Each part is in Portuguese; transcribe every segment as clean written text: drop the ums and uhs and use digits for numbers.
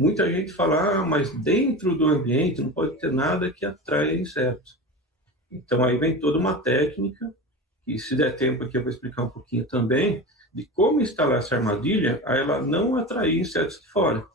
muita gente fala, mas dentro do ambiente não pode ter nada que atraia insetos. Então, aí vem toda uma técnica, e se der tempo aqui eu vou explicar um pouquinho também, de como instalar essa armadilha a ela não atrair insetos de fora.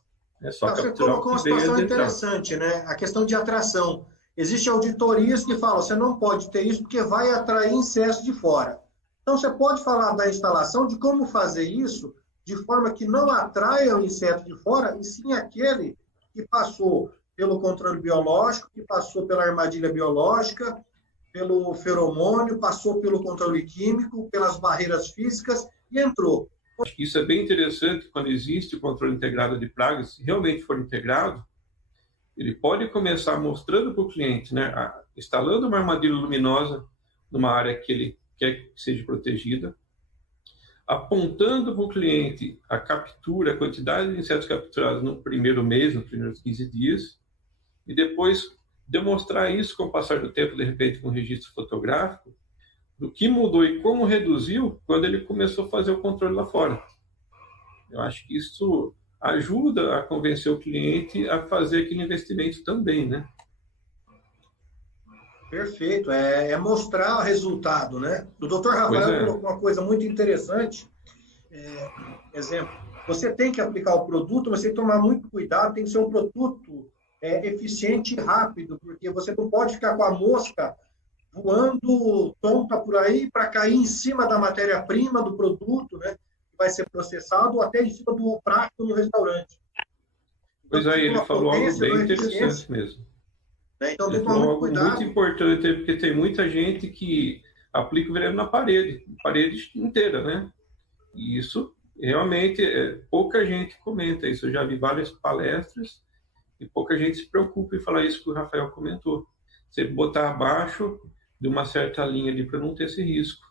É só Você capturar colocou o uma que veio situação adentrar. interessante, né? A questão de atração. Existem auditorias que falam, você não pode ter isso porque vai atrair insetos de fora. Então, você pode falar da instalação, de como fazer isso, de forma que não atraia o inseto de fora, e sim aquele que passou pelo controle biológico, que passou pela armadilha biológica, pelo feromônio, passou pelo controle químico, pelas barreiras físicas e entrou. Isso é bem interessante quando existe o controle integrado de pragas. Se realmente for integrado, ele pode começar mostrando para o cliente, né, instalando uma armadilha luminosa numa área que ele quer que seja protegida, apontando para o cliente a captura, a quantidade de insetos capturados no primeiro mês, nos primeiros 15 dias, e depois demonstrar isso com o passar do tempo, de repente com um registro fotográfico, do que mudou e como reduziu quando ele começou a fazer o controle lá fora. Eu acho que isso ajuda a convencer o cliente a fazer aquele investimento também, né? Perfeito, é mostrar o resultado, né? O Dr. Rafael colocou uma coisa muito interessante. Exemplo, você tem que aplicar o produto, mas você tem que tomar muito cuidado, tem que ser um produto eficiente e rápido, porque você não pode ficar com a mosca voando tonta por aí para cair em cima da matéria-prima do produto, né? Que vai ser processado, ou até em cima do prato no restaurante. Então, pois aí, ele falou algo bem interessante mesmo. Então, ele falou algo muito importante, porque tem muita gente que aplica o veneno na parede inteira, né? E isso, realmente, pouca gente comenta isso. Eu já vi várias palestras e pouca gente se preocupa em falar isso que o Rafael comentou. Você botar abaixo de uma certa linha ali para não ter esse risco.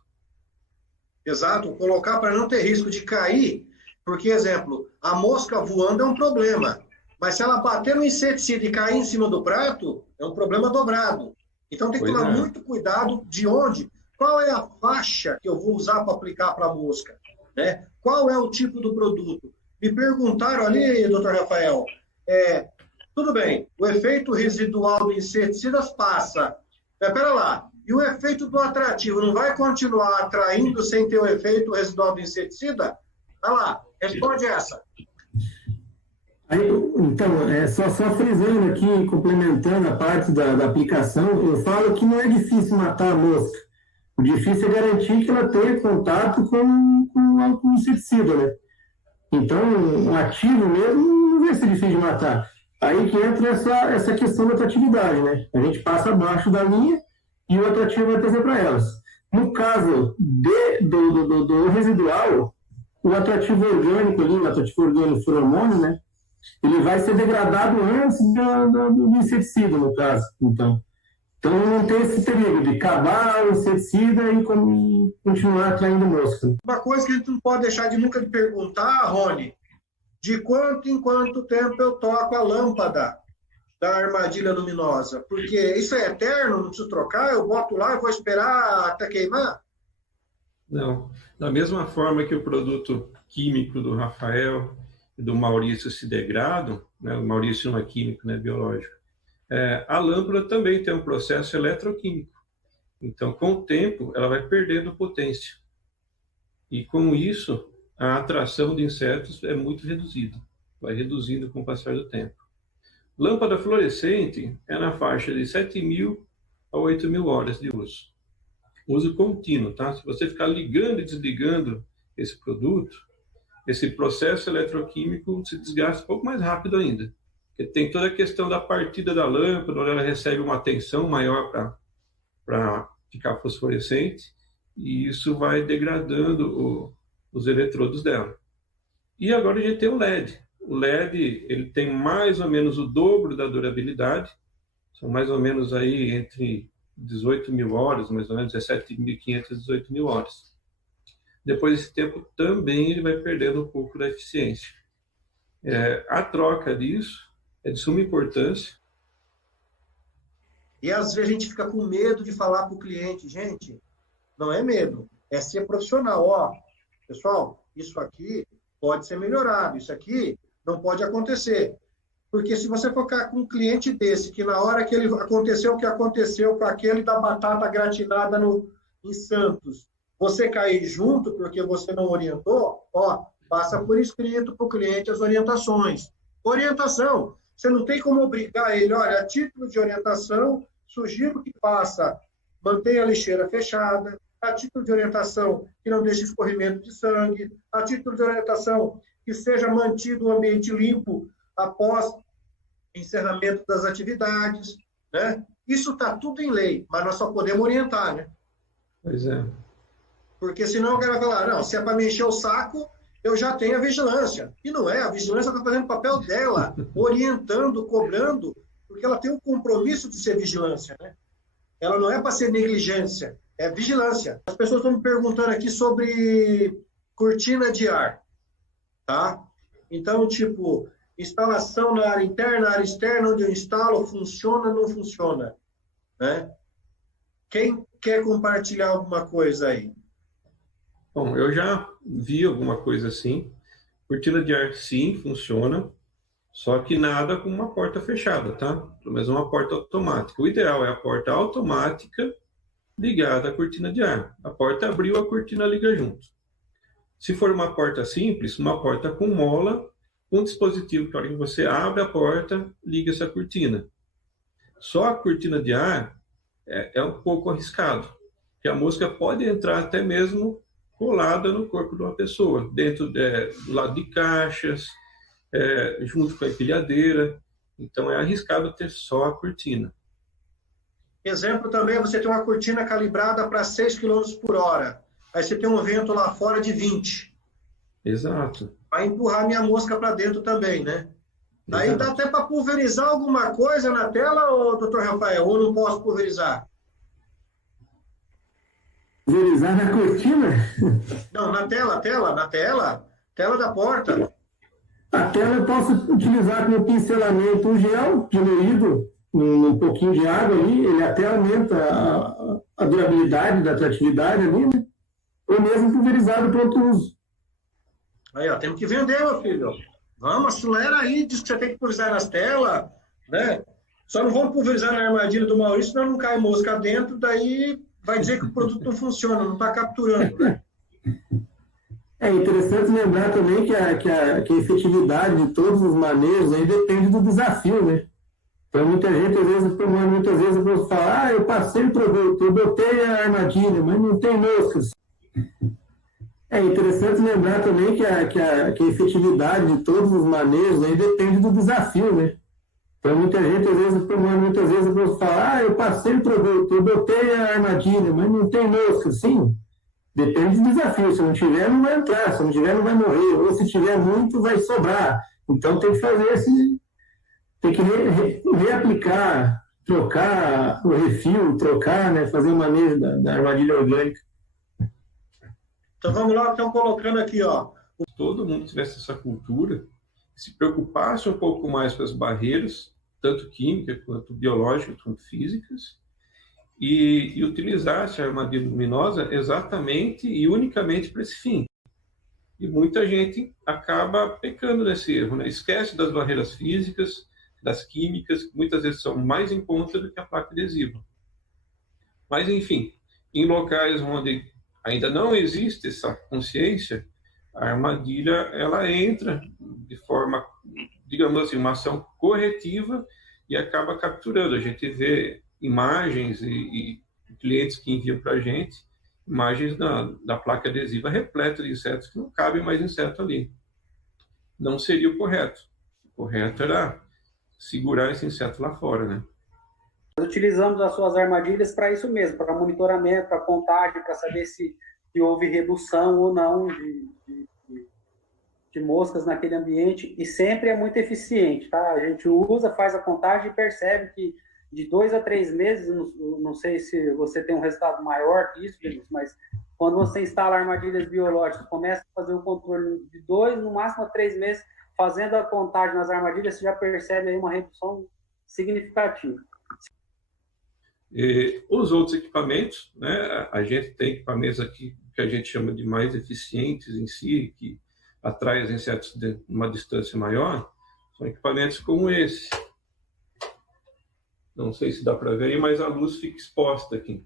Exato, colocar para não ter risco de cair, porque, exemplo, a mosca voando é um problema, mas se ela bater no inseticida e cair em cima do prato, é um problema dobrado. Então tem que tomar muito cuidado de onde, qual é a faixa que eu vou usar para aplicar para a mosca, né? Qual é o tipo do produto? Me perguntaram ali, doutor Rafael, tudo bem, o efeito residual do inseticida passa. Espera lá, e o efeito do atrativo não vai continuar atraindo sem ter o efeito residual do inseticida? Olha lá, responde essa. Aí, então, só frisando aqui, complementando a parte da aplicação, eu falo que não é difícil matar a mosca. O difícil é garantir que ela tenha contato com o inseticida, né? Então, um ativo mesmo não vai ser difícil de matar. Aí que entra essa questão da atratividade, né? A gente passa abaixo da linha e o atrativo vai trazer para elas. No caso do residual, o atrativo orgânico ali, o atrativo orgânico feromônio, né? Ele vai ser degradado antes do inseticida, no caso. Então não tem esse perigo de acabar o inseticida e continuar atraindo mosca. Uma coisa que a gente não pode deixar de nunca perguntar, Rony, de quanto em quanto tempo eu toco a lâmpada da armadilha luminosa? Porque isso é eterno, não preciso trocar, eu boto lá e vou esperar até queimar? Não. Da mesma forma que o produto químico do Rafael e do Maurício se degradam, né? O Maurício não é químico, né? Biológico. A lâmpada também tem um processo eletroquímico. Então, com o tempo, ela vai perdendo potência. E com isso, a atração de insetos é muito reduzida. Vai reduzindo com o passar do tempo. Lâmpada fluorescente é na faixa de 7.000 a 8.000 horas de uso. Uso contínuo, tá? Se você ficar ligando e desligando esse produto, esse processo eletroquímico se desgasta um pouco mais rápido ainda. Porque tem toda a questão da partida da lâmpada, onde ela recebe uma tensão maior para ficar fosforescente, e isso vai degradando os eletrodos dela. E agora a gente tem o LED. O LED ele tem mais ou menos o dobro da durabilidade, são mais ou menos aí entre 18.000 horas, mais ou menos 17.500 a 18.000 horas. Depois desse tempo também ele vai perdendo um pouco da eficiência. A troca disso é de suma importância. E às vezes a gente fica com medo de falar para o cliente, gente, não é medo, é ser profissional. Ó, pessoal, isso aqui pode ser melhorado, isso aqui não pode acontecer. Porque se você focar com um cliente desse, que na hora que ele aconteceu o que aconteceu com aquele da batata gratinada em Santos, você cair junto porque você não orientou, ó, passa por escrito para o cliente as orientações. Orientação. Você não tem como obrigar ele, olha, a título de orientação, sugiro que mantenha a lixeira fechada, a título de orientação que não deixe escorrimento de sangue, a título de orientação que seja mantido o ambiente limpo após encerramento das atividades, né? Isso está tudo em lei, mas nós só podemos orientar, né? Pois é. Porque senão o cara vai falar, não, se é para me encher o saco, eu já tenho a vigilância. E não é, a vigilância está fazendo o papel dela, orientando, cobrando, porque ela tem o compromisso de ser vigilância, né? Ela não é para ser negligência, é vigilância. As pessoas estão me perguntando aqui sobre cortina de ar, tá? Então, tipo, instalação na área interna, na área externa, onde eu instalo, funciona ou não funciona, né? Quem quer compartilhar alguma coisa aí? Bom, eu já vi alguma coisa assim. Cortina de ar, sim, funciona, só que nada com uma porta fechada, tá? Pelo menos uma porta automática. O ideal é a porta automática ligada à cortina de ar. A porta abriu, a cortina liga junto. Se for uma porta simples, uma porta com mola, um dispositivo que, a hora que você abre a porta, liga essa cortina. Só a cortina de ar é um pouco arriscado, porque a mosca pode entrar até mesmo colada no corpo de uma pessoa, dentro do lado de caixas, junto com a empilhadeira. Então é arriscado ter só a cortina. Exemplo também, você tem uma cortina calibrada para 6 km por hora. Aí você tem um vento lá fora de 20. Exato. Vai empurrar minha mosca para dentro também, né? Aí Exato. dá até para pulverizar alguma coisa na tela, ou, doutor Rafael, ou não posso pulverizar? Pulverizar na cortina? Não, na tela da porta. A tela eu posso utilizar como pincelamento um gel diluído num pouquinho de água ali, ele até aumenta a durabilidade da atratividade ali, né? Ou mesmo pulverizado para outro uso. Aí, ó, temos que vender, meu filho. Vamos, acelera aí, diz que você tem que pulverizar nas telas, né? Só não vamos pulverizar na armadilha do Maurício, senão não cai mosca dentro, daí vai dizer que o produto não funciona, não está capturando, né? É interessante lembrar também que a efetividade de todos os manejos aí depende do desafio, né? Então, muita gente, muitas vezes eu posso falar, eu passei o produto, eu botei a armadilha, mas não tem moscas. É interessante lembrar também que a efetividade de todos os manejos aí depende do desafio, né? Então, muita gente, muitas vezes eu posso falar, eu passei o produto, eu botei a armadilha, mas não tem moscas. Sim, depende do desafio. Se não tiver, não vai entrar. Se não tiver, não vai morrer. Ou se tiver muito, vai sobrar. Então, tem que fazer tem que reaplicar, trocar o refil, né, fazer o manejo da armadilha orgânica. Então vamos lá, estão colocando aqui, ó. Todo mundo tivesse essa cultura, se preocupasse um pouco mais com as barreiras, tanto químicas quanto biológicas, quanto físicas, e utilizasse a armadilha luminosa exatamente e unicamente para esse fim. E muita gente acaba pecando nesse erro, né? Esquece das barreiras físicas, das químicas, que muitas vezes são mais em conta do que a placa adesiva. Mas, enfim, em locais onde ainda não existe essa consciência, a armadilha ela entra de forma, digamos assim, uma ação corretiva e acaba capturando. A gente vê imagens e clientes que enviam para a gente imagens da placa adesiva repleta de insetos que não cabem mais inseto ali. Não seria o correto. O correto era segurar esse inseto lá fora, né? Nós utilizamos as suas armadilhas para isso mesmo, para monitoramento, para contagem, para saber se houve redução ou não de moscas naquele ambiente, e sempre é muito eficiente, tá? A gente usa, faz a contagem e percebe que de 2 a 3 meses, não sei se você tem um resultado maior que isso, mas quando você instala armadilhas biológicas, começa a fazer o controle de 2, no máximo a 3 meses, fazendo a contagem nas armadilhas, você já percebe aí uma redução significativa. Os outros equipamentos, né? A gente tem equipamentos aqui que a gente chama de mais eficientes em si, que atraem os insetos de uma distância maior, São equipamentos como esse. Não sei se dá para ver aí, mas a luz fica exposta aqui.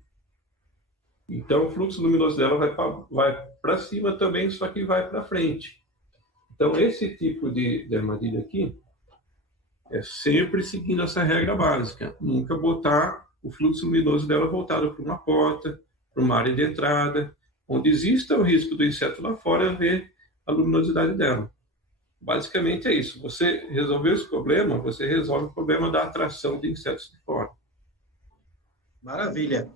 Então, o fluxo luminoso dela vai para cima também, só que vai para frente. Então, esse tipo de armadilha aqui é sempre seguindo essa regra básica. Nunca botar o fluxo luminoso dela voltado para uma porta, para uma área de entrada, onde exista o risco do inseto lá fora ver a luminosidade dela. Basicamente é isso. Você resolveu esse problema, você resolve o problema da atração de insetos de fora. Maravilha.